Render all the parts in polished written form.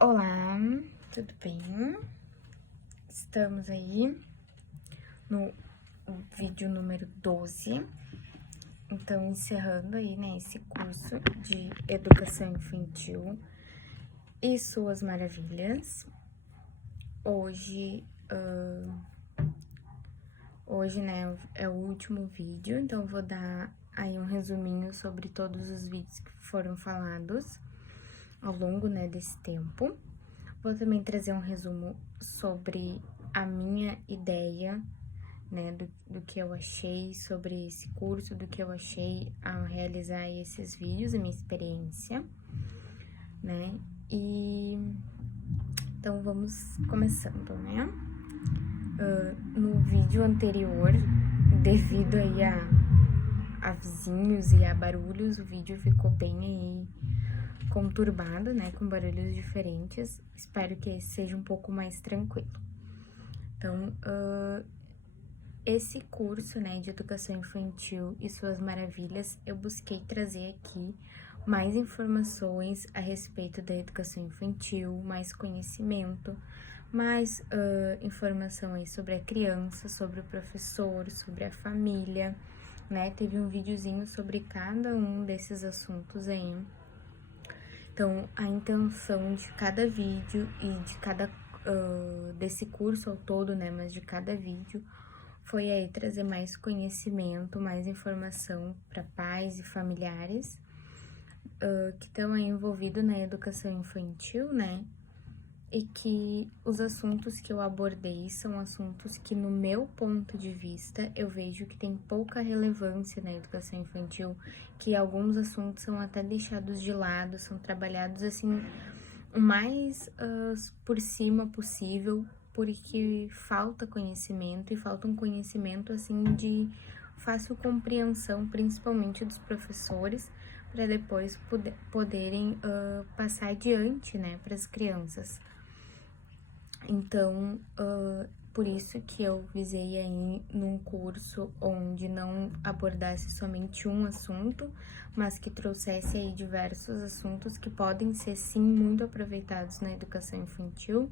Olá, tudo bem? Estamos aí no vídeo número 12, então encerrando aí, né, esse curso de Educação Infantil e suas maravilhas. Hoje, né, é o último vídeo, então vou dar aí um resuminho sobre todos os vídeos que foram falados ao longo, né, desse tempo. Vou também trazer um resumo sobre a minha ideia, né, do que eu achei sobre esse curso, do que eu achei ao realizar esses vídeos, a minha experiência, né? E então vamos começando, né? No vídeo anterior, devido aí a vizinhos e a barulhos, o vídeo ficou bem aí conturbado, né, com barulhos diferentes. Espero que esse seja um pouco mais tranquilo. Então, esse curso, né, de Educação Infantil e suas maravilhas, eu busquei trazer aqui mais informações a respeito da educação infantil, mais conhecimento, mais informação aí sobre a criança, sobre o professor, sobre a família, né? Teve um videozinho sobre cada um desses assuntos aí. Então, a intenção de cada vídeo e de cada desse curso ao todo, né, mas de cada vídeo, foi aí trazer mais conhecimento, mais informação para pais e familiares que estão aí envolvidos na educação infantil, né? E que os assuntos que eu abordei são assuntos que, no meu ponto de vista, eu vejo que tem pouca relevância na educação infantil, que alguns assuntos são até deixados de lado, são trabalhados assim, o mais por cima possível, porque falta conhecimento, e falta um conhecimento assim de fácil compreensão, principalmente dos professores, para depois poderem passar adiante, né, para as crianças. Então, por isso que eu visei aí num curso onde não abordasse somente um assunto, mas que trouxesse aí diversos assuntos que podem ser sim muito aproveitados na educação infantil.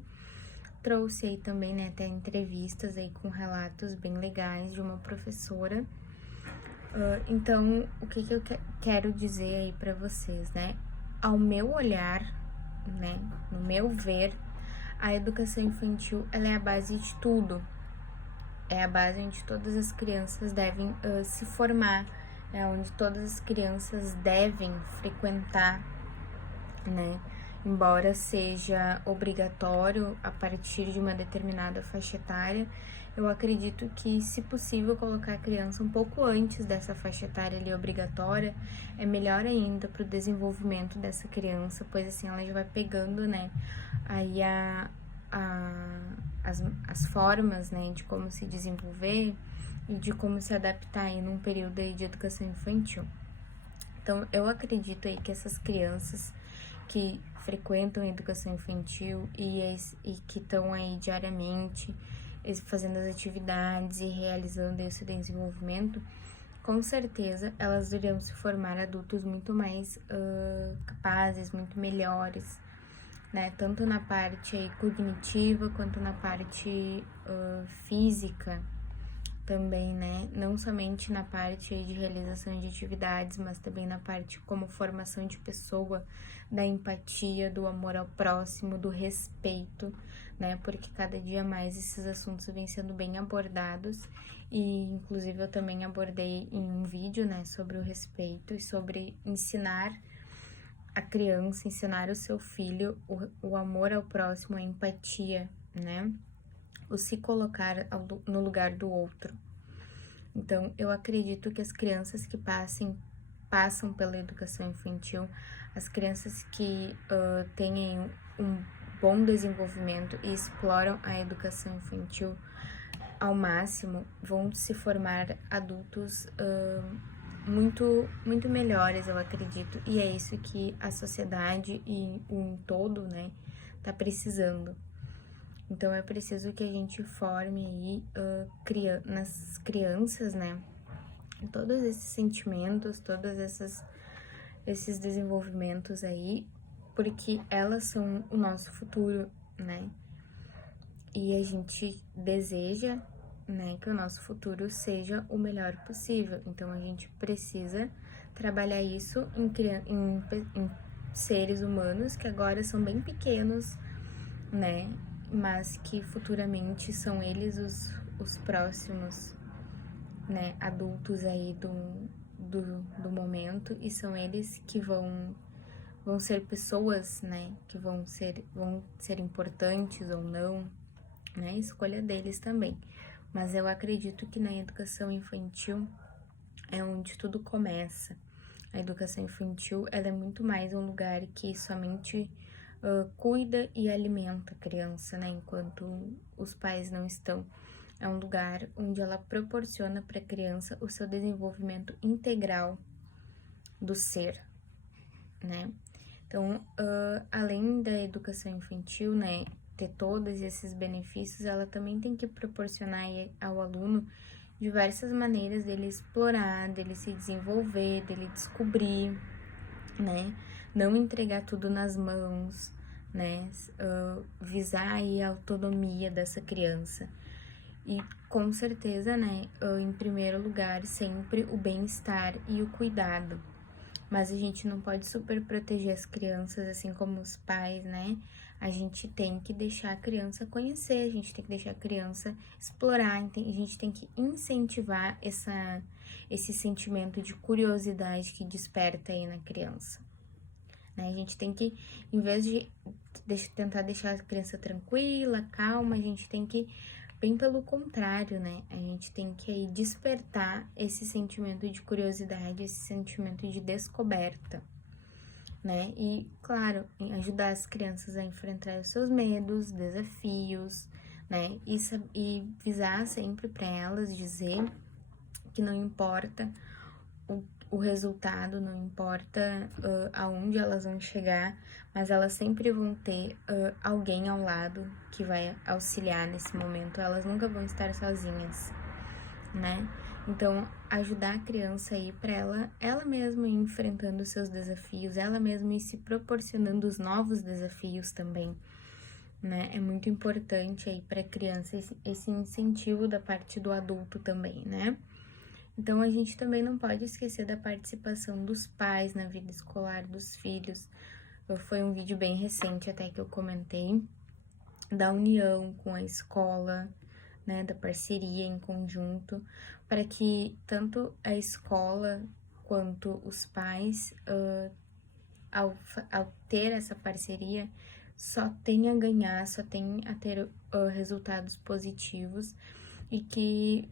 Trouxe aí também, né, até entrevistas aí com relatos bem legais de uma professora. Então, o que eu quero dizer aí para vocês, né? Ao meu olhar, né, no meu ver, a educação infantil, ela é a base de tudo. É a base onde todas as crianças devem se formar, é onde todas as crianças devem frequentar, né? Embora seja obrigatório a partir de uma determinada faixa etária, eu acredito que, se possível, colocar a criança um pouco antes dessa faixa etária ali obrigatória é melhor ainda para o desenvolvimento dessa criança, pois assim ela já vai pegando, né, aí as formas, né, de como se desenvolver e de como se adaptar aí num período aí de educação infantil. Então, eu acredito aí que essas crianças que frequentam a educação infantil e que estão aí diariamente fazendo as atividades e realizando esse desenvolvimento, com certeza elas irão se formar adultos muito mais capazes, muito melhores, né? Tanto na parte aí cognitiva quanto na parte física também, né? Não somente na parte aí de realização de atividades, mas também na parte como formação de pessoa, da empatia, do amor ao próximo, do respeito, né? Porque cada dia mais esses assuntos vêm sendo bem abordados, e inclusive eu também abordei em um vídeo, né, sobre o respeito e sobre ensinar a criança, ensinar o seu filho o amor ao próximo, a empatia, né? O se colocar no lugar do outro. Então, eu acredito que as crianças que passam pela educação infantil, as crianças que têm um bom desenvolvimento e exploram a educação infantil ao máximo, vão se formar adultos muito melhores, eu acredito. E é isso que a sociedade e um todo, né, tá precisando. Então, é preciso que a gente forme aí nas crianças, né, todos esses sentimentos, esses desenvolvimentos aí, porque elas são o nosso futuro, né? E a gente deseja, né, que o nosso futuro seja o melhor possível. Então, a gente precisa trabalhar isso em seres humanos que agora são bem pequenos, né? Mas que futuramente são eles os próximos, né, adultos aí do momento, e são eles que vão ser pessoas, né, que vão ser importantes ou não, né, escolha deles também. Mas eu acredito que na educação infantil é onde tudo começa. A educação infantil, ela é muito mais um lugar que somente cuida e alimenta a criança, né, enquanto os pais não estão. É um lugar onde ela proporciona para a criança o seu desenvolvimento integral do ser, né? Então, além da educação infantil, né, ter todos esses benefícios, ela também tem que proporcionar ao aluno diversas maneiras dele explorar, dele se desenvolver, dele descobrir, né? Não entregar tudo nas mãos, né? Visar aí a autonomia dessa criança. E com certeza, né, em primeiro lugar, sempre o bem-estar e o cuidado. Mas a gente não pode super proteger as crianças, assim como os pais, né? A gente tem que deixar a criança conhecer, a gente tem que deixar a criança explorar, a gente tem que incentivar esse sentimento de curiosidade que desperta aí na criança, né? A gente tem que, em vez de tentar deixar a criança tranquila, calma, a gente tem que, bem pelo contrário, né? A gente tem que aí despertar esse sentimento de curiosidade, esse sentimento de descoberta, né? E, claro, ajudar as crianças a enfrentar os seus medos, desafios, né? E visar sempre para elas dizer que não importa o resultado, não importa aonde elas vão chegar, mas elas sempre vão ter alguém ao lado que vai auxiliar nesse momento, elas nunca vão estar sozinhas, né? Então, ajudar a criança aí para ela mesma ir enfrentando os seus desafios, ela mesma ir se proporcionando os novos desafios também, né? É muito importante aí para a criança esse incentivo da parte do adulto também, né? Então, a gente também não pode esquecer da participação dos pais na vida escolar dos filhos. Foi um vídeo bem recente até que eu comentei, da união com a escola, né, da parceria em conjunto, para que tanto a escola quanto os pais, ao ter essa parceria, só tem a ganhar, só tem a ter resultados positivos, e que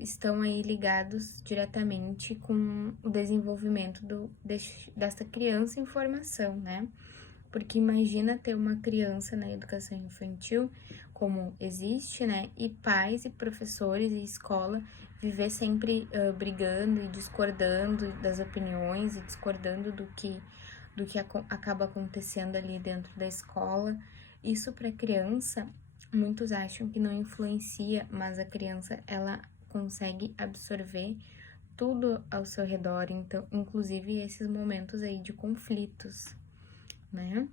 estão aí ligados diretamente com o desenvolvimento dessa criança em formação, né? Porque imagina ter uma criança na educação infantil, como existe, né? E pais e professores e escola viver sempre brigando e discordando das opiniões e discordando do que acaba acontecendo ali dentro da escola. Isso para criança, muitos acham que não influencia, mas a criança, ela consegue absorver tudo ao seu redor, então, inclusive esses momentos aí de conflitos, né?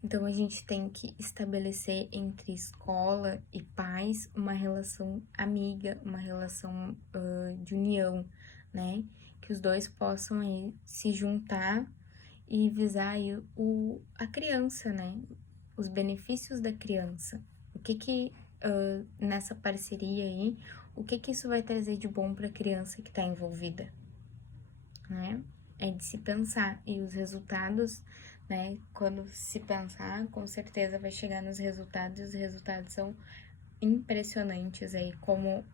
Então, a gente tem que estabelecer entre escola e pais uma relação amiga, uma relação de união, né? Que os dois possam aí se juntar e visar aí a criança, né? Os benefícios da criança. O que nessa parceria aí, o que isso vai trazer de bom para a criança que está envolvida, né? É de se pensar, e os resultados, né? Quando se pensar, com certeza vai chegar nos resultados, e os resultados são impressionantes aí, como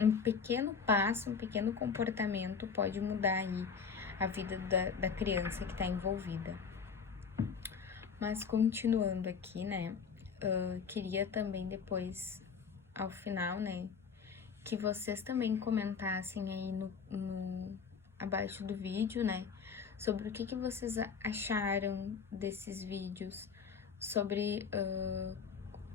um pequeno passo, um pequeno comportamento pode mudar aí a vida da criança que está envolvida. Mas continuando aqui, né, queria também depois, ao final, né, que vocês também comentassem aí abaixo do vídeo, né, sobre o que vocês acharam desses vídeos, sobre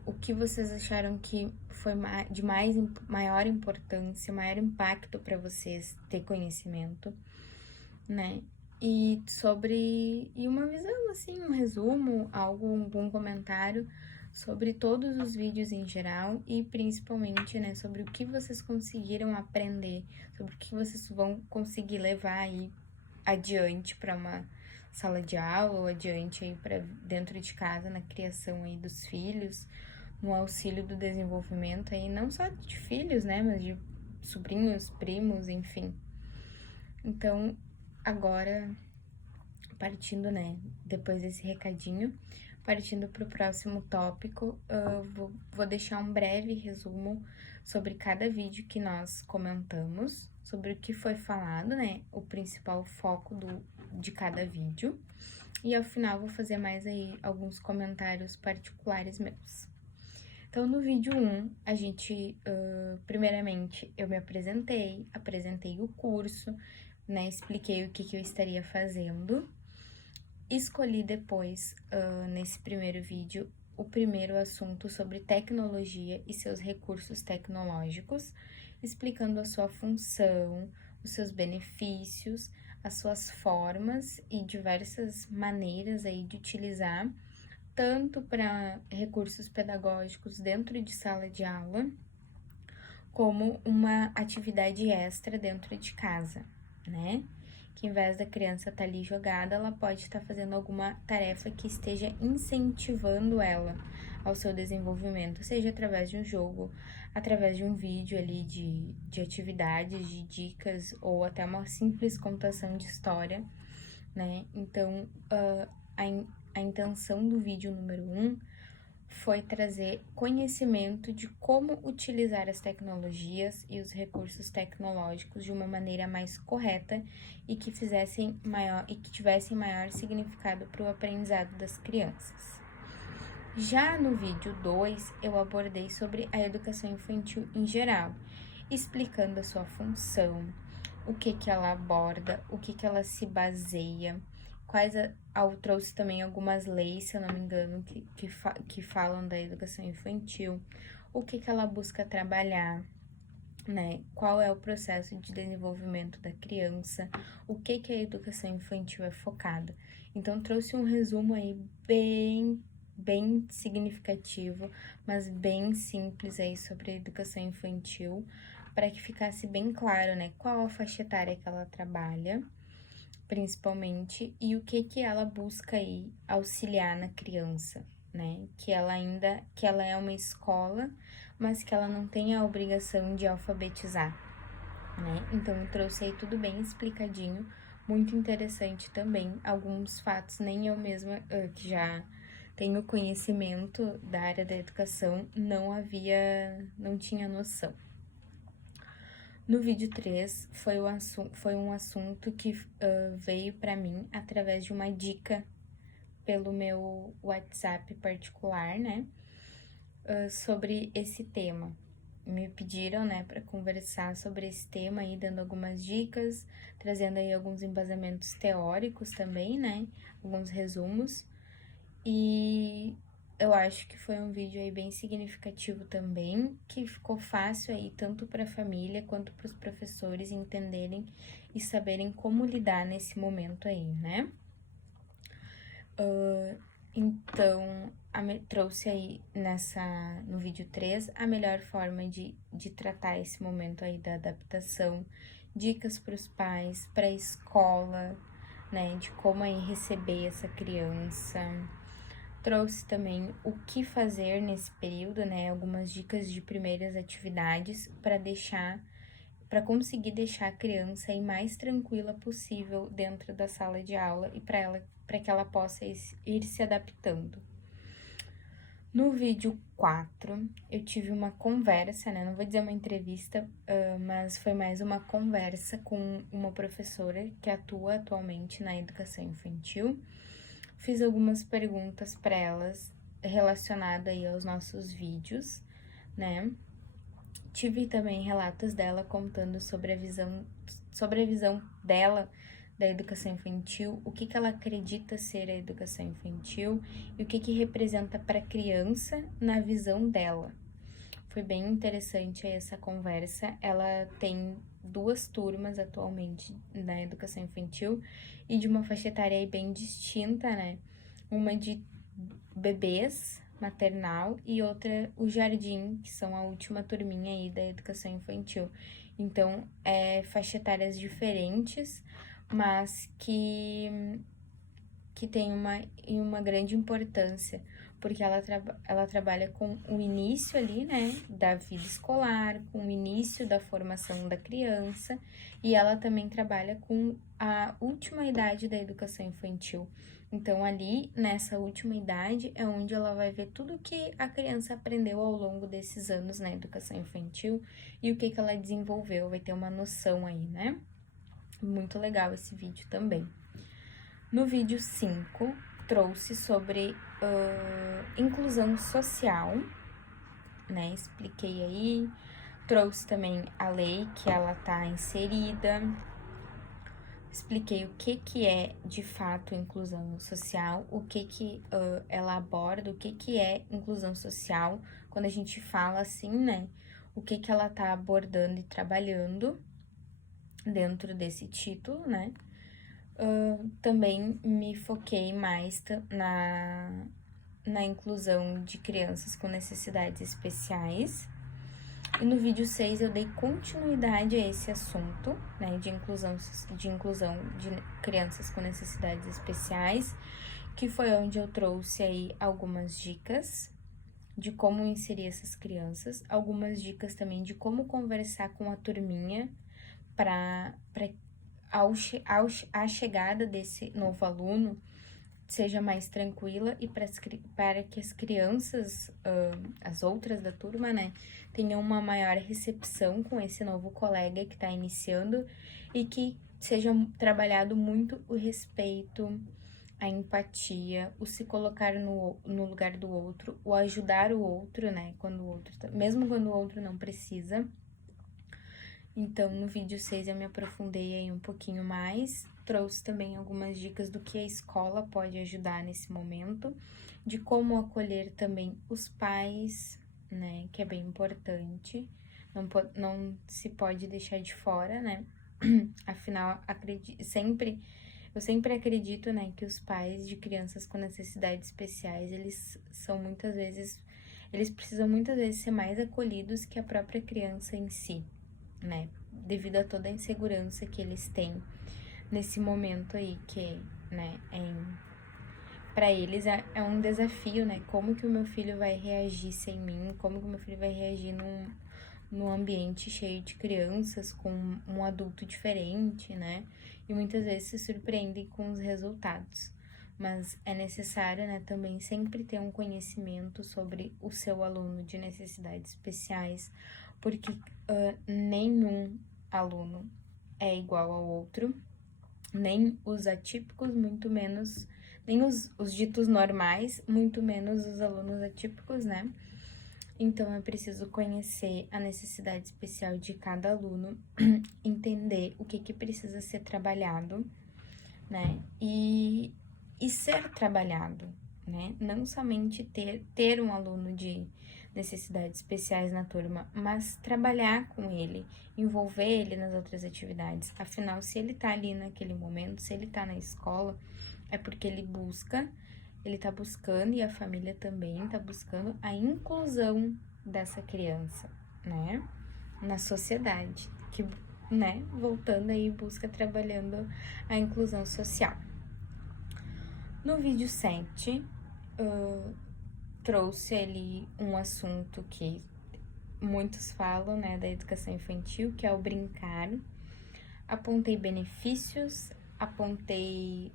o que vocês acharam que foi de maior importância, maior impacto para vocês ter conhecimento, né? e uma visão, assim, um resumo, algum comentário sobre todos os vídeos em geral e principalmente, né, sobre o que vocês conseguiram aprender, sobre o que vocês vão conseguir levar aí adiante para uma sala de aula ou adiante aí para dentro de casa na criação aí dos filhos, no auxílio do desenvolvimento aí não só de filhos, né, mas de sobrinhos, primos, enfim. Então, agora partindo, né, depois desse recadinho, partindo para o próximo tópico, vou deixar um breve resumo sobre cada vídeo que nós comentamos, sobre o que foi falado, né, o principal foco de cada vídeo, e ao final vou fazer mais aí alguns comentários particulares meus. Então, no vídeo 1, a gente, primeiramente, eu me apresentei o curso, né, expliquei o que eu estaria fazendo. Escolhi depois, nesse primeiro vídeo, o primeiro assunto sobre tecnologia e seus recursos tecnológicos, explicando a sua função, os seus benefícios, as suas formas e diversas maneiras aí de utilizar, tanto para recursos pedagógicos dentro de sala de aula, como uma atividade extra dentro de casa, né? Que em vez da criança estar ali jogada, ela pode estar fazendo alguma tarefa que esteja incentivando ela ao seu desenvolvimento, seja através de um jogo, através de um vídeo ali de atividades, de dicas, ou até uma simples contação de história, né? Então, a intenção do vídeo número 1 foi trazer conhecimento de como utilizar as tecnologias e os recursos tecnológicos de uma maneira mais correta e que tivessem maior significado para o aprendizado das crianças. Já no vídeo 2, eu abordei sobre a educação infantil em geral, explicando a sua função, o que ela aborda, o que ela se baseia, trouxe também algumas leis, se eu não me engano, que falam da educação infantil, o que ela busca trabalhar, né? Qual é o processo de desenvolvimento da criança, o que a educação infantil é focada. Então, trouxe um resumo aí bem significativo, mas bem simples aí sobre a educação infantil, para que ficasse bem claro, né? Qual a faixa etária que ela trabalha, principalmente, e o que ela busca aí auxiliar na criança, né? Que ela é uma escola, mas que ela não tem a obrigação de alfabetizar, né? Então, eu trouxe aí tudo bem explicadinho, muito interessante também, alguns fatos nem eu mesma, que já tenho conhecimento da área da educação, não tinha noção. No vídeo 3, foi um assunto que veio para mim através de uma dica pelo meu WhatsApp particular, né? Sobre esse tema. Me pediram, né, para conversar sobre esse tema aí, dando algumas dicas, trazendo aí alguns embasamentos teóricos também, né? Alguns resumos. E eu acho que foi um vídeo aí bem significativo também, que ficou fácil aí tanto para a família quanto para os professores entenderem e saberem como lidar nesse momento aí, né? Então, trouxe aí no vídeo 3 a melhor forma de tratar esse momento aí da adaptação, dicas para os pais, para a escola, né, de como aí receber essa criança. Trouxe também o que fazer nesse período, né? Algumas dicas de primeiras atividades para conseguir deixar a criança aí mais tranquila possível dentro da sala de aula e para que ela possa ir se adaptando. No vídeo 4, eu tive uma conversa, né? Não vou dizer uma entrevista, mas foi mais uma conversa com uma professora que atua atualmente na educação infantil. Fiz algumas perguntas para elas relacionadas aí aos nossos vídeos, né? Tive também relatos dela contando sobre a visão dela da educação infantil, o que ela acredita ser a educação infantil e o que representa para a criança na visão dela. Foi bem interessante essa conversa. Ela tem 2 turmas atualmente na educação infantil e de uma faixa etária aí bem distinta, né? Uma de bebês, maternal, e outra o jardim, que são a última turminha aí da educação infantil. Então, faixa etárias diferentes, mas que tem uma grande importância, porque ela trabalha com o início ali, né, da vida escolar, com o início da formação da criança, e ela também trabalha com a última idade da educação infantil. Então, ali, nessa última idade, é onde ela vai ver tudo que a criança aprendeu ao longo desses anos na educação infantil e o que ela desenvolveu, vai ter uma noção aí, né? Muito legal esse vídeo também. No vídeo 5, trouxe sobre inclusão social, né? Expliquei aí, trouxe também a lei que ela tá inserida, expliquei o que é de fato inclusão social, o que ela aborda, o que é inclusão social, quando a gente fala assim, né? O que ela tá abordando e trabalhando dentro desse título, né? Também me foquei mais na inclusão de crianças com necessidades especiais. E no vídeo 6 eu dei continuidade a esse assunto, né, de inclusão de crianças com necessidades especiais, que foi onde eu trouxe aí algumas dicas de como inserir essas crianças, algumas dicas também de como conversar com a turminha para a chegada desse novo aluno seja mais tranquila e para que as crianças, as outras da turma, né, tenham uma maior recepção com esse novo colega que está iniciando e que seja trabalhado muito o respeito, a empatia, o se colocar no lugar do outro, o ajudar o outro, né, mesmo quando o outro não precisa. Então, no vídeo 6 eu me aprofundei aí um pouquinho mais, trouxe também algumas dicas do que a escola pode ajudar nesse momento, de como acolher também os pais, né, que é bem importante, não se pode deixar de fora, né, afinal, eu sempre acredito, né, que os pais de crianças com necessidades especiais, eles precisam muitas vezes ser mais acolhidos que a própria criança em si, né, devido a toda a insegurança que eles têm nesse momento aí, que, né, para eles é um desafio, né, como que o meu filho vai reagir sem mim, como que o meu filho vai reagir num ambiente cheio de crianças, com um adulto diferente, né, e muitas vezes se surpreendem com os resultados. Mas é necessário, né, também sempre ter um conhecimento sobre o seu aluno de necessidades especiais, porque nenhum aluno é igual ao outro, nem os atípicos, muito menos, nem os ditos normais, muito menos os alunos atípicos, né? Então, é preciso conhecer a necessidade especial de cada aluno, entender o que precisa ser trabalhado, né? E ser trabalhado, né? Não somente ter um aluno de necessidades especiais na turma, mas trabalhar com ele, envolver ele nas outras atividades. Afinal, se ele tá ali naquele momento, se ele tá na escola, é porque ele tá buscando, e a família também tá buscando a inclusão dessa criança, né, na sociedade, que, né, voltando aí, busca trabalhando a inclusão social. No vídeo 7, trouxe ali um assunto que muitos falam, né, da educação infantil, que é o brincar. Apontei benefícios, apontei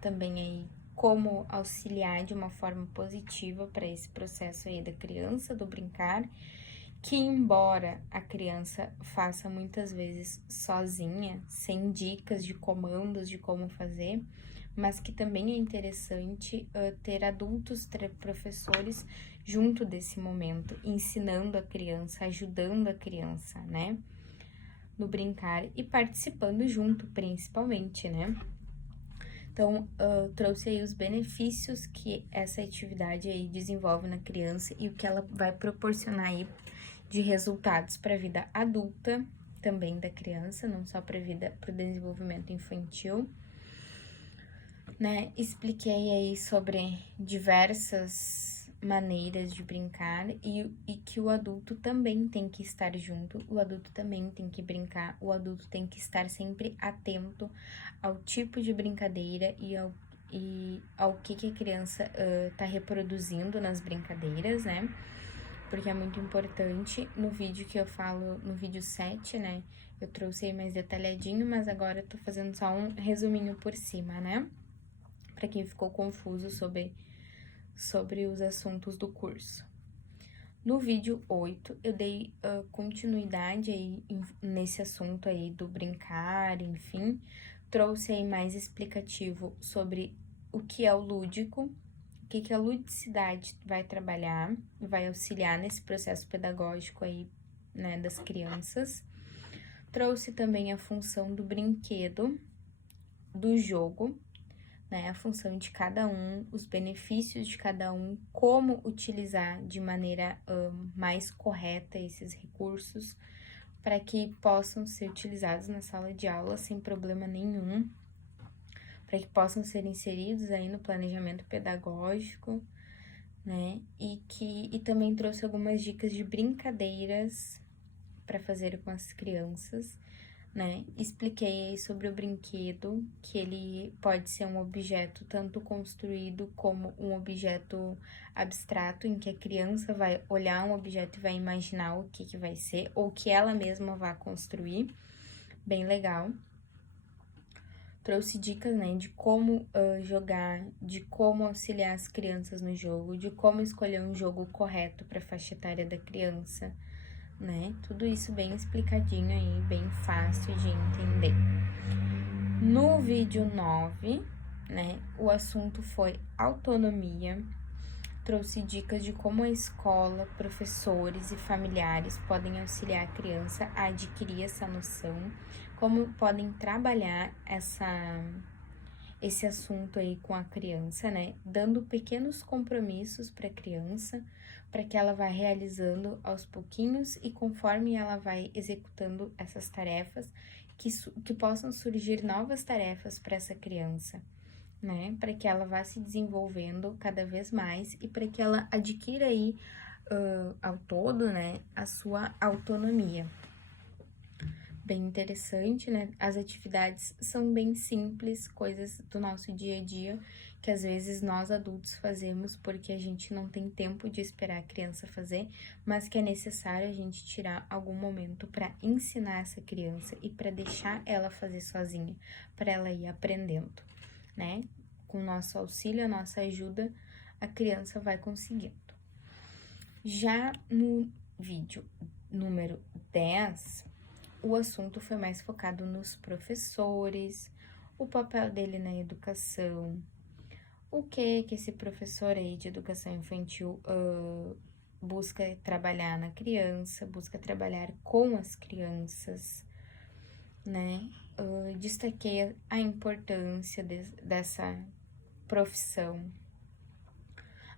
também aí como auxiliar de uma forma positiva para esse processo aí da criança, do brincar, que embora a criança faça muitas vezes sozinha, sem dicas de comandos de como fazer, mas que também é interessante ter adultos, ter professores junto desse momento, ensinando a criança, ajudando a criança, né, no brincar e participando junto, principalmente, né. Então, trouxe aí os benefícios que essa atividade aí desenvolve na criança e o que ela vai proporcionar aí de resultados para a vida adulta, também da criança, não só para o desenvolvimento infantil, né? Expliquei aí sobre diversas maneiras de brincar e que o adulto também tem que estar junto, o adulto também tem que brincar, o adulto tem que estar sempre atento ao tipo de brincadeira e ao que a criança tá reproduzindo nas brincadeiras, né? Porque é muito importante. No vídeo que eu falo, no vídeo 7, né? Eu trouxe aí mais detalhadinho, mas agora eu tô fazendo só um resuminho por cima, né? Pra quem ficou confuso sobre os assuntos do curso. No vídeo 8, eu dei continuidade aí nesse assunto aí do brincar, enfim. Trouxe aí mais explicativo sobre o que é o lúdico, o que a ludicidade vai trabalhar, vai auxiliar nesse processo pedagógico aí, né, das crianças. Trouxe também a função do brinquedo, do jogo, né, a função de cada um, os benefícios de cada um, como utilizar de maneira mais correta esses recursos para que possam ser utilizados na sala de aula sem problema nenhum, para que possam ser inseridos aí no planejamento pedagógico, né, e também trouxe algumas dicas de brincadeiras para fazer com as crianças, né? Expliquei sobre o brinquedo, que ele pode ser um objeto tanto construído como um objeto abstrato, em que a criança vai olhar um objeto e vai imaginar o que vai ser, ou que ela mesma vai construir. Bem legal. Trouxe dicas, né, de como jogar, de como auxiliar as crianças no jogo, de como escolher um jogo correto para a faixa etária da criança, né? Tudo isso bem explicadinho aí, bem fácil de entender. No vídeo 9, né, o assunto foi autonomia. Trouxe dicas de como a escola, professores e familiares podem auxiliar a criança a adquirir essa noção, como podem trabalhar esse assunto aí com a criança, né? Dando pequenos compromissos para a criança, para que ela vá realizando aos pouquinhos e conforme ela vai executando essas tarefas, que possam surgir novas tarefas para essa criança, né? Para que ela vá se desenvolvendo cada vez mais e para que ela adquira aí, ao todo, né, a sua autonomia. Bem interessante, né? As atividades são bem simples, coisas do nosso dia a dia, que às vezes nós adultos fazemos porque a gente não tem tempo de esperar a criança fazer, mas que é necessário a gente tirar algum momento para ensinar essa criança e para deixar ela fazer sozinha, para ela ir aprendendo, né? Com o nosso auxílio, a nossa ajuda, a criança vai conseguindo. Já no vídeo número 10, o assunto foi mais focado nos professores, o papel dele na educação, o que esse professor aí de educação infantil busca trabalhar na criança, busca trabalhar com as crianças, né? Destaquei a importância dessa profissão,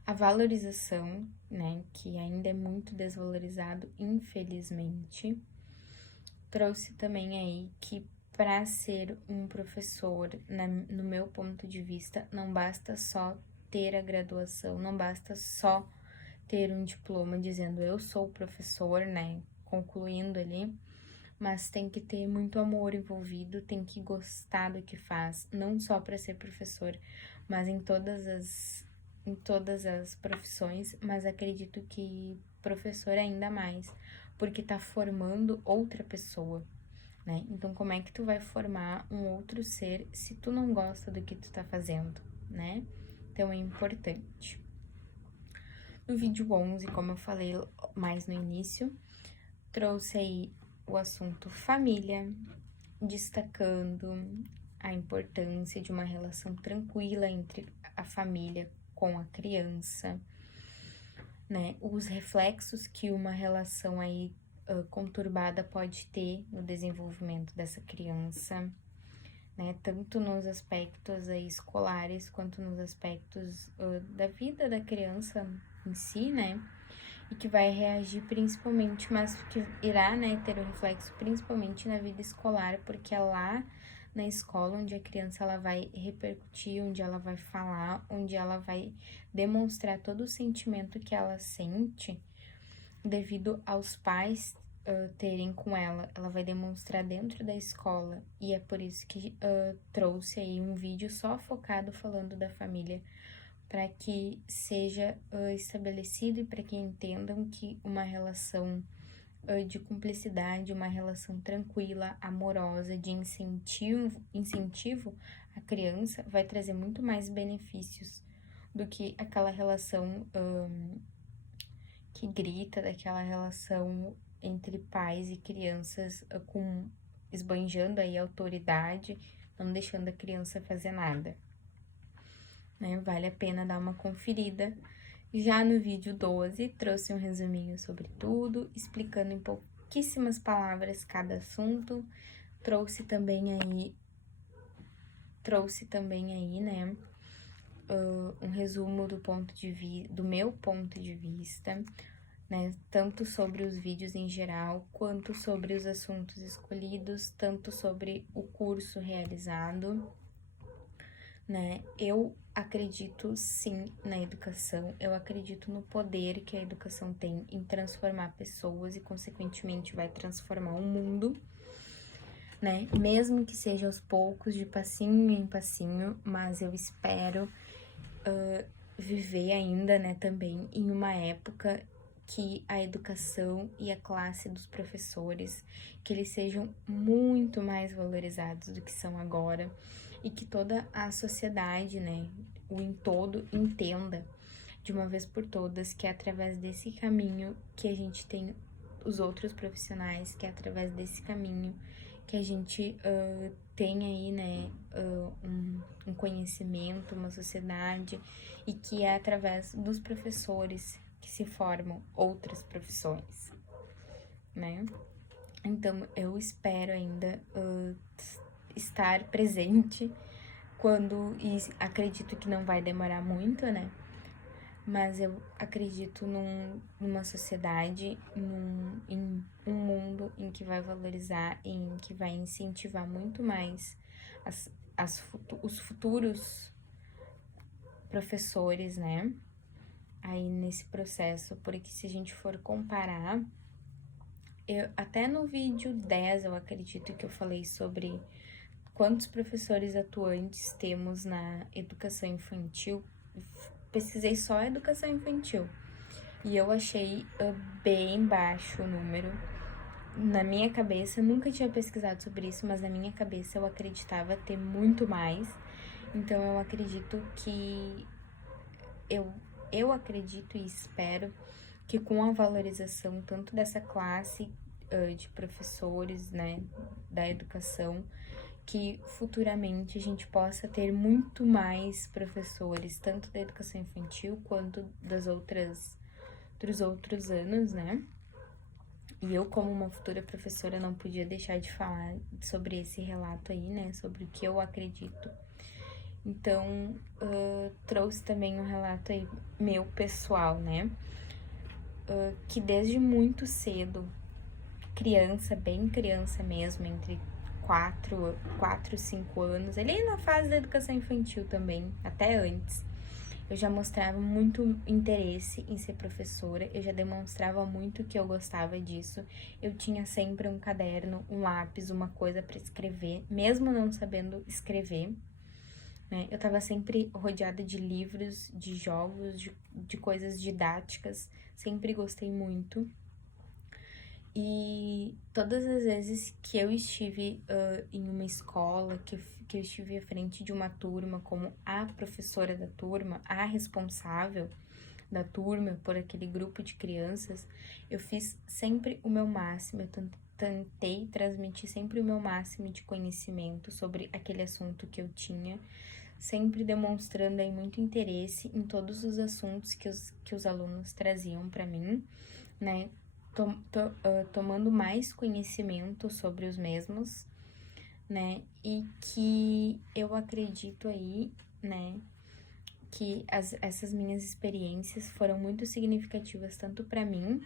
a valorização, né, que ainda é muito desvalorizado, infelizmente. Trouxe também aí que para ser um professor, no meu ponto de vista, não basta só ter a graduação, não basta só ter um diploma dizendo eu sou professor, né, concluindo ali, mas tem que ter muito amor envolvido, tem que gostar do que faz, não só para ser professor, mas em todas as profissões, mas acredito que professor ainda mais, porque tá formando outra pessoa, né? Então, como é que tu vai formar um outro ser se tu não gosta do que tu tá fazendo, né? Então, é importante. No vídeo 11, como eu falei mais no início, trouxe aí o assunto família, destacando a importância de uma relação tranquila entre a família com a criança, né? Os reflexos que uma relação aí conturbada pode ter no desenvolvimento dessa criança, né? Tanto nos aspectos aí escolares quanto nos aspectos da vida da criança em si, né? e que vai reagir principalmente, mas que irá, né, ter um reflexo principalmente na vida escolar, porque é lá na escola onde a criança ela vai repercutir, onde ela vai falar, onde ela vai demonstrar todo o sentimento que ela sente devido aos pais terem com ela. Ela vai demonstrar dentro da escola, e é por isso que trouxe aí um vídeo só focado falando da família, para que seja estabelecido e para que entendam que uma relação de cumplicidade, uma relação tranquila, amorosa, de incentivo à criança, vai trazer muito mais benefícios do que aquela relação que grita, daquela relação entre pais e crianças esbanjando aí a autoridade, não deixando a criança fazer nada. Né? Vale a pena dar uma conferida. Já no vídeo 12, trouxe um resuminho sobre tudo, explicando em pouquíssimas palavras cada assunto. Trouxe também aí, né, um resumo do meu ponto de vista, né, tanto sobre os vídeos em geral, quanto sobre os assuntos escolhidos, tanto sobre o curso realizado, né? Eu acredito sim na educação, eu acredito no poder que a educação tem em transformar pessoas e, consequentemente, vai transformar o mundo, né? Mesmo que seja aos poucos, de passinho em passinho, mas eu espero viver ainda, né, também em uma época que a educação e a classe dos professores, que eles sejam muito mais valorizados do que são agora, e que toda a sociedade, né, o em todo, entenda de uma vez por todas que é através desse caminho que a gente tem os outros profissionais, que é através desse caminho que a gente tem aí, né, um conhecimento, uma sociedade, e que é através dos professores que se formam outras profissões, né? Então, eu espero ainda estar presente e acredito que não vai demorar muito, né? Mas eu acredito numa sociedade, em um mundo em que vai valorizar, em que vai incentivar muito mais os futuros professores, né? Aí nesse processo, porque se a gente for comparar, até no vídeo 10 eu acredito que eu falei sobre quantos professores atuantes temos na educação infantil. Pesquisei só a educação infantil e eu achei bem baixo o número. Na minha cabeça, eu nunca tinha pesquisado sobre isso, mas na minha cabeça eu acreditava ter muito mais. Então eu acredito que eu acredito e espero que com a valorização tanto dessa classe de professores, né, da educação, que futuramente a gente possa ter muito mais professores, tanto da educação infantil quanto dos outros anos, né? E eu, como uma futura professora, não podia deixar de falar sobre esse relato aí, né? Sobre o que eu acredito. Então, trouxe também um relato aí meu pessoal, né? Que desde muito cedo, criança, bem criança mesmo, entre 4 e 5 anos, ele na fase da educação infantil também, até antes, eu já mostrava muito interesse em ser professora, eu já demonstrava muito que eu gostava disso, eu tinha sempre um caderno, um lápis, uma coisa para escrever, mesmo não sabendo escrever, né? Eu tava sempre rodeada de livros, de jogos, de coisas didáticas, sempre gostei muito. E todas as vezes que eu estive em uma escola, que eu estive à frente de uma turma como a professora da turma, a responsável da turma por aquele grupo de crianças, eu fiz sempre o meu máximo, eu tentei transmitir sempre o meu máximo de conhecimento sobre aquele assunto que eu tinha, sempre demonstrando aí muito interesse em todos os assuntos que os alunos traziam para mim, né? Tomando mais conhecimento sobre os mesmos, né? E que eu acredito aí, né, que essas minhas experiências foram muito significativas tanto para mim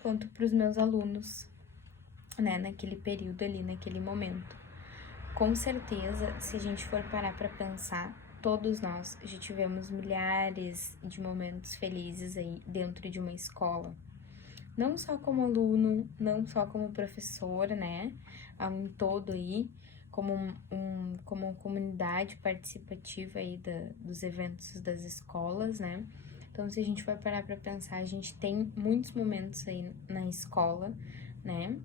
quanto para os meus alunos, né, naquele período ali, naquele momento. Com certeza, se a gente for parar para pensar, todos nós já tivemos milhares de momentos felizes aí dentro de uma escola. Não só como aluno, não só como professor, né, um todo aí, como uma comunidade participativa aí dos eventos das escolas, né. Então, se a gente for parar para pensar, a gente tem muitos momentos aí na escola, né.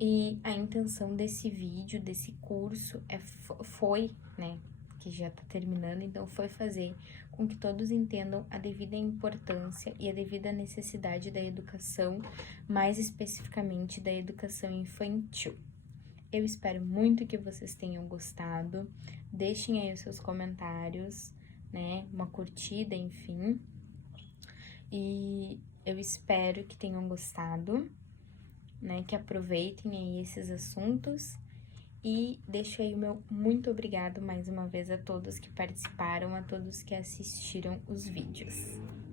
E a intenção desse vídeo, desse curso, foi, né, que já tá terminando, então foi fazer com que todos entendam a devida importância e a devida necessidade da educação, mais especificamente da educação infantil. Eu espero muito que vocês tenham gostado, deixem aí os seus comentários, né, uma curtida, enfim, e eu espero que tenham gostado, né, que aproveitem aí esses assuntos e deixo aí o meu muito obrigado mais uma vez a todos que participaram, a todos que assistiram os vídeos.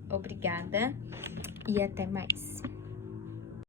Obrigada e até mais!